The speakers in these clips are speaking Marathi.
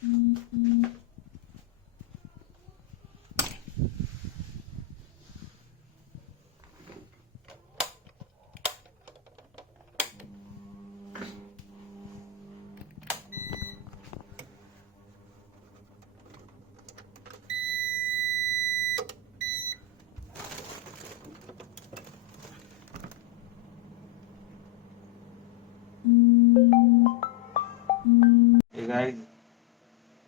Hey guys,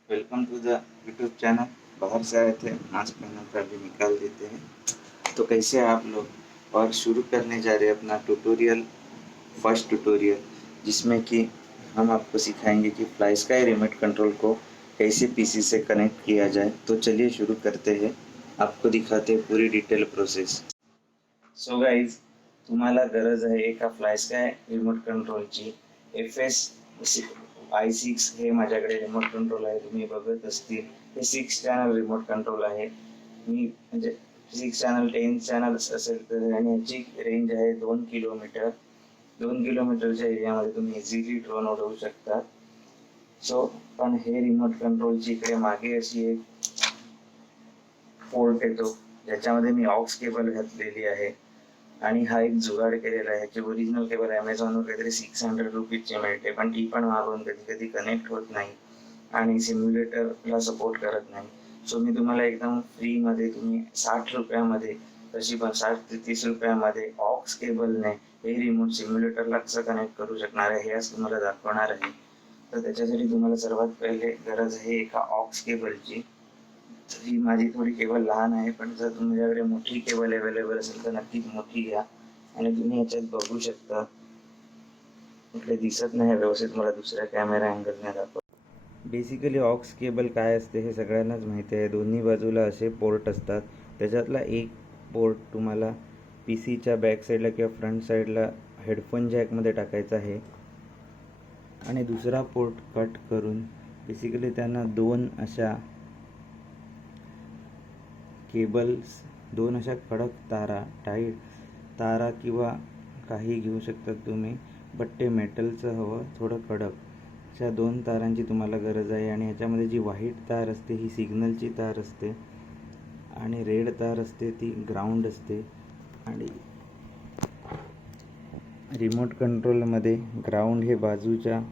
welcome to the YouTube channel. बाहर से आए थे, मास्क पहना कर भी निकाल देते हैं। तो कैसे हैं आप लोग? और शुरू करने जा रहे हैं अपना ट्यूटोरियल, फर्स्ट ट्यूटोरियल, जिसमें कि हम आपको सिखाएंगे कि फ्लाई स्काई रिमोट कंट्रोल को कैसे पीसी से कनेक्ट किया जाए। तो चलिए शुरू करते हैं, आपको दिखाते हैं पूरी डिटेल प्रोसेस। सो गाइज, तुम्हाला गरज आहे एका फ्लाई स्काय रिमोट कंट्रोलची। fs-i6 हे माझ्याकडे रिमोट कंट्रोल आहे, तुम्ही बघत असतील। हे 6 चॅनल रिमोट कंट्रोल आहे। मी म्हणजे 6 चॅनल 10 चॅनल्स असेल तर, आणि याची रेंज आहे 2 किलोमीटर। 2 किलोमीटरच्या एरियामध्ये तुम्ही इझिली ड्रोन उडवू शकता। सो पण हे रिमोट कंट्रोलची इकडे मागे अशी एक पोर्ट येतो, ज्याच्यामध्ये मी ऑक्स केबल घातलेली आहे। आणि हा एक जुगाड केलेला आहे, ह्याची ओरिजिनल केबल ॲमेझॉनवर काहीतरी 600 रुपीजची मिळते, पण ती पण मागून कधी कधी कनेक्ट होत नाही आणि सिम्युलेटरला सपोर्ट करत नाही। सो मी तुम्हाला एकदम फ्रीमध्ये, तुम्ही 60 रुपयामध्ये, तशी पण 60 ते 30 रुपयामध्ये ऑक्स केबलने हे रिमोट सिम्युलेटरला कसं कनेक्ट करू शकणार आहे हे आज तुम्हाला दाखवणार आहे। तर त्याच्यासाठी तुम्हाला सर्वात पहिले गरज आहे एका ऑक्स केबलची। ही माझी थोडी केबल लहान आहे, पण जर तुमच्याकडे मोठी केबल अवेलेबल असेल तर नक्कीच मोठी घ्या। आणि तुम्ही याच्यात बघू शकता, इकडे दिसत नाही व्यवस्थित, मला दुसऱ्या कॅमेरा अँगलने दाखव। बेसिकली ऑक्स केबल काय असते हे सगळ्यांनाच माहिती आहे। दोन्ही बाजूला असे पोर्ट असतात, त्याच्यातला एक पोर्ट तुम्हाला पी सीच्या बॅक साईडला किंवा फ्रंट साईडला हेडफोन जॅकमध्ये टाकायचा आहे, आणि दुसरा पोर्ट कट करून बेसिकली त्यांना दोन अशा केबल्स, दोन अशा कडक तारा, टाईट तारा किंवा काही घेऊ शकतात तुम्ही, बट ते मेटलचं हवं, थोडं कडक। अशा 2 तारांची तुम्हाला गरज आहे। आणि ह्याच्यामध्ये जी व्हाईट तार असते ही सिग्नलची तार असते, आणि रेड तार असते ती ग्राउंड असते। आणि रिमोट कंट्रोलमध्ये ग्राउंड हे बाजूच्या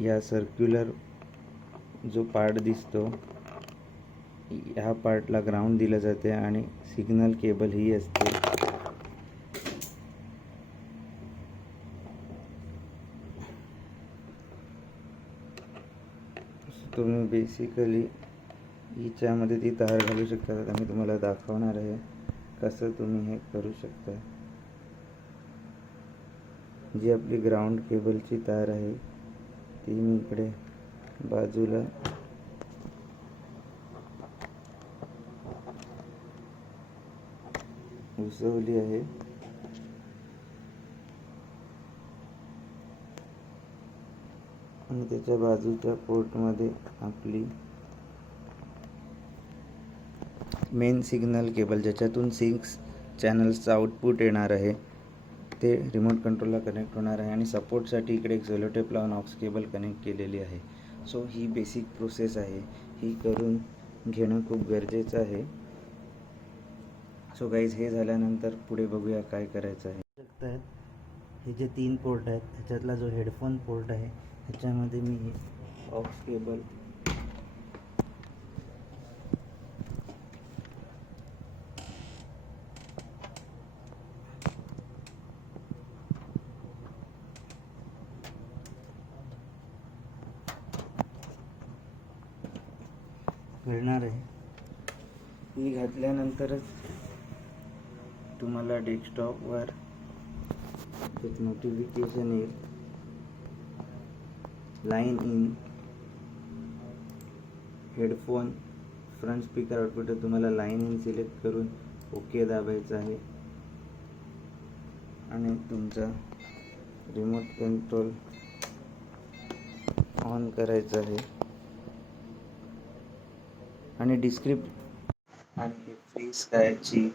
या सर्क्युलर जो पार्ट दिसतो, ह्या पार्टला ग्राउंड दिलं जाते, आणि सिग्नल केबल ही असते। तुम्ही बेसिकली हिच्यामध्ये ती तार घालू शकता। आता मी तुम्हाला दाखवणार आहे कसं तुम्ही हे करू शकता। जी आपली ग्राउंड केबलची तार आहे ती मी इकडे बाजूला घुसवली आहे, आणि त्याच्या बाजूच्या पोर्टमध्ये आपली मेन सिग्नल केबल, ज्याच्यातून 6 चॅनल्सचं आउटपुट येणार आहे, ते रिमोट कंट्रोलला कनेक्ट होणार आहे। आणि सपोर्टसाठी इकडे एक झेलोटेप लावून ऑक्स केबल कनेक्ट केलेली आहे। सो ही बेसिक प्रोसेस आहे, ही करून घेणं खूप गरजेचं आहे। सो गाईज, हे झाल्यानंतर पुढे बघूया काय करायचं आहे। हे जे 3 पोर्ट आहेत, ह्याच्यातला जो हेडफोन पोर्ट आहे ह्याच्यामध्ये मी ऑक्स केबल घालणार आहे। ही घातल्यानंतरच तुम्हाला डेस्कटॉपवर एक नोटिफिकेशन येईल, line in headphone front speaker output. तुम्हाला लाईन इन सिलेक्ट करून ओके दाबायचं आहे, आणि तुमचा रिमोट कंट्रोल ऑन करायचं आहे। आणि फ्री स्कायची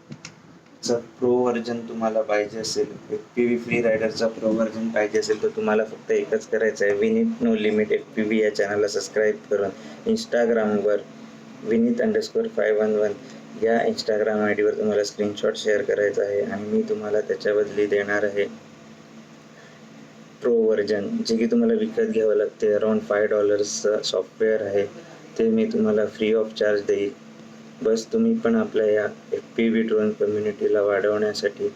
प्रो व्हर्जन तुम्हाला पाहिजे असेल, FPV फ्री रायडरचा प्रो व्हर्जन पाहिजे असेल तर तुम्हाला फक्त एकच करायचं आहे, विनीत नो लिमिट FPV या चॅनलला सबस्क्राईब करून इंस्टाग्रामवर विनीत_511 या इंस्टाग्राम आय डीवर तुम्हाला स्क्रीनशॉट शेअर करायचा आहे आणि मी तुम्हाला त्याच्या बदली देणार आहे प्रो व्हर्जन, जे की तुम्हाला विकत घ्यावं लागते. अराउंड $5 सॉफ्टवेअर आहे, ते मी तुम्हाला फ्री ऑफ चार्ज देईल. बस तुम्ही पण आपल्या या FPV ड्रोन कम्युनिटीला वाढवण्यासाठी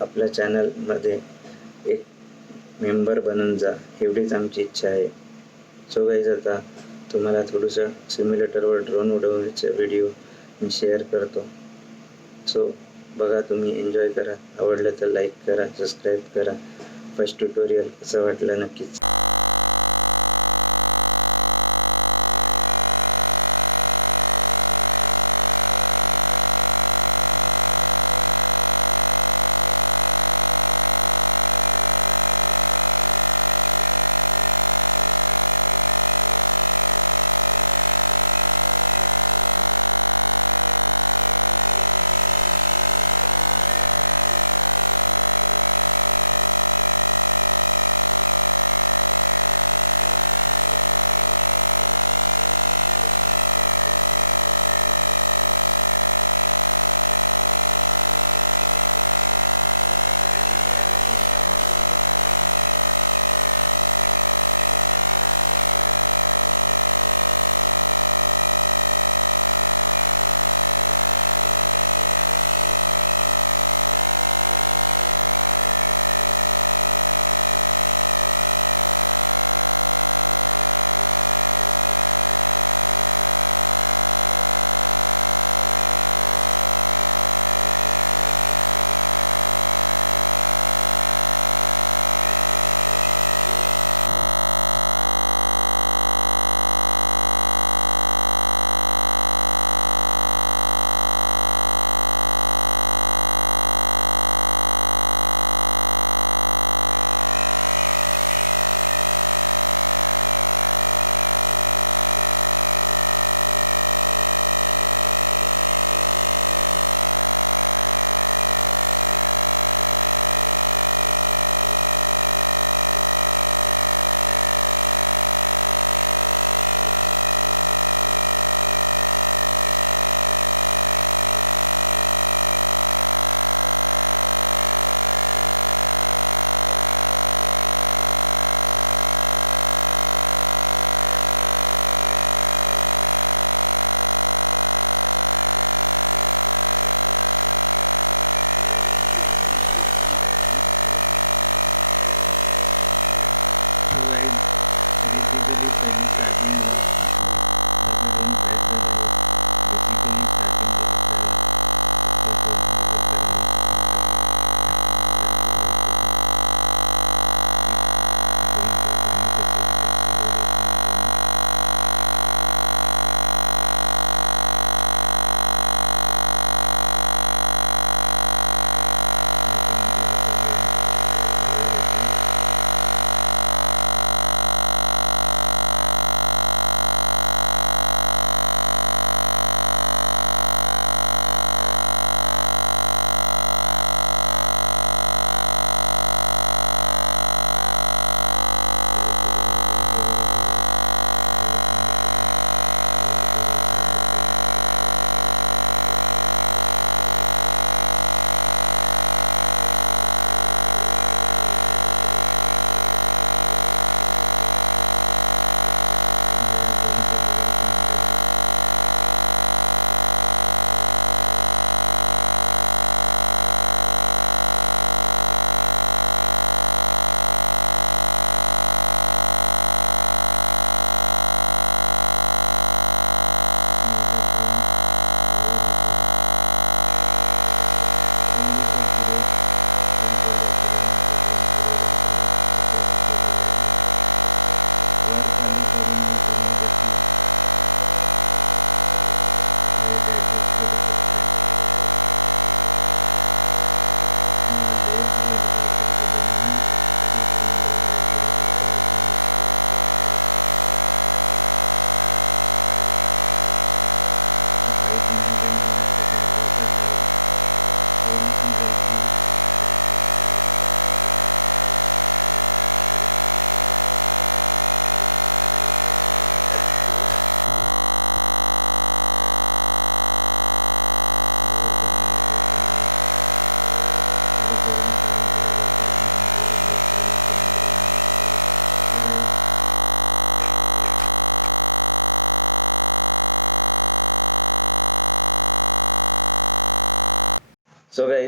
आपल्या चॅनलमध्ये एक मेंबर बनून जा, एवढीच आमची इच्छा आहे. सो गाईज, आता तुम्हाला थोडंसं सिम्युलेटरवर ड्रोन उडवण्याचा व्हिडिओ मी शेअर करतो. सो बघा, तुम्ही एन्जॉय करा. आवडलं तर लाईक करा, सबस्क्राईब करा. फर्स्ट ट्युटोरियल कसं वाटलं नक्कीच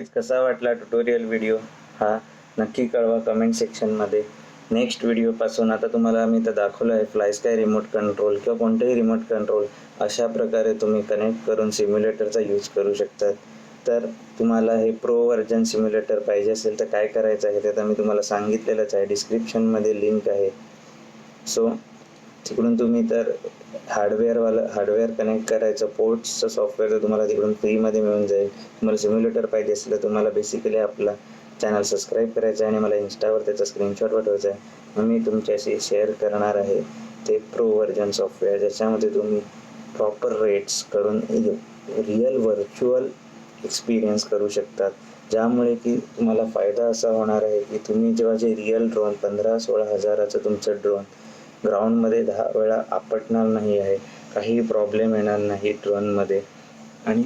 गाईज, कसा वाटला ट्युटोरियल व्हिडिओ हा नक्की कळवा कमेंट सेक्शनमध्ये. नेक्स्ट व्हिडिओपासून आता तुम्हाला आम्ही तर दाखवलं आहे फ्लाय स्काय रिमोट कंट्रोल किंवा कोणतेही रिमोट कंट्रोल अशा प्रकारे तुम्ही कनेक्ट करून सिम्युलेटरचा यूज करू शकतात. तर तुम्हाला हे प्रो व्हर्जन सिम्युलेटर पाहिजे असेल तर काय करायचं आहे ते तर मी तुम्हाला सांगितलेलंच आहे, डिस्क्रिप्शनमध्ये लिंक आहे. सो तिकडून तुम्ही तर हार्डवेअर कनेक्ट करायचं, पोर्ट्सचं सॉफ्टवेअर तर तुम्हाला तिकडून फ्रीमध्ये मिळून जाईल. तुम्हाला सिम्युलेटर पाहिजे असेल तर तुम्हाला बेसिकली आपला चॅनल सबस्क्राईब करायचं आहे आणि मला इंस्टावर त्याचा स्क्रीनशॉट पाठवायचा आहे. मग मी तुमच्याशी शेअर करणार आहे ते प्रो व्हर्जन सॉफ्टवेअर, ज्याच्यामध्ये तुम्ही प्रॉपर रेट्स करून रिअल व्हर्च्युअल एक्सपिरियन्स करू शकतात. ज्यामुळे की तुम्हाला फायदा असा होणार आहे की तुम्ही जेव्हा जे रिअल ड्रोन 15-16 हजाराचं तुमचं ड्रोन ग्राउंडमध्ये 10 वेळा आपटणार नाही आहे, काही प्रॉब्लेम येणार नाही ड्रोनमध्ये आणि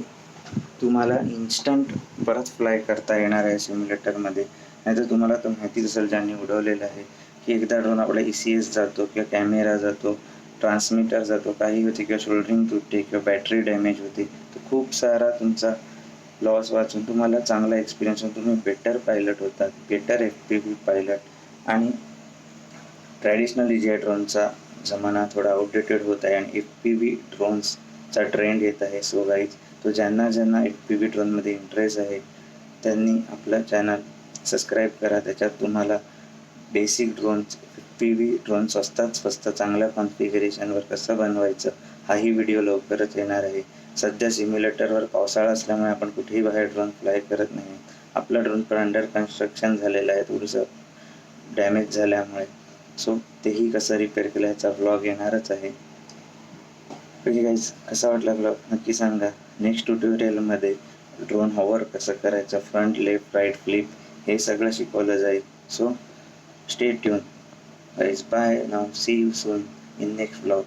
तुम्हाला इन्स्टंट परत फ्लाय करता येणार आहे सिम्युलेटरमध्ये. नाहीतर तुम्हाला तर माहितीच असेल ज्यांनी उडवलेलं आहे की एकदा ड्रोन आपला ECS जातो किंवा कॅमेरा जातो, ट्रान्समीटर जातो, काही होते किंवा शोल्डरिंग तुटते किंवा बॅटरी डॅमेज होते, तर खूप सारा तुमचा लॉस वाचून तुम्हाला चांगला एक्सपिरियन्स होऊन तुम्ही बेटर पायलट होतात, बेटर FPV पायलट. आणि ट्रॅडिशनल जे ड्रोनचा जमाना थोडा आउटडेटेड होत आहे आणि FPV ड्रोन्सचा ट्रेंड येत आहे. सो गाईज, तो ज्यांना FPV ड्रोनमध्ये इंटरेस्ट आहे त्यांनी आपलं चॅनल सबस्क्राईब करा. त्याच्यात तुम्हाला बेसिक ड्रोन्स, FPV ड्रोन स्वस्त चांगल्या कॉन्फिगरेशनवर कसं बनवायचं हाही व्हिडिओ लवकरच येणार आहे. सध्या सिम्युलेटरवर पावसाळा असल्यामुळे आपण कुठेही बाहेर ड्रोन फ्लाय करत नाही. आपला ड्रोन पण अंडर कन्स्ट्रक्शन झालेला आहे थोडंसं डॅमेज झाल्यामुळे. सो तेही कसं रिपेअर केलं ह्याचा व्लॉग येणारच आहे. ओके गाईज, कसा वाटला व्लॉग नक्की सांगा. नेक्स्ट ट्युटोरियलमध्ये ड्रोन हॉवर कसं करायचं, फ्रंट, लेफ्ट, राईट, फ्लिप हे सगळं शिकवलं जाईल. So stay tune guys. Bye now. See you soon in next vlog.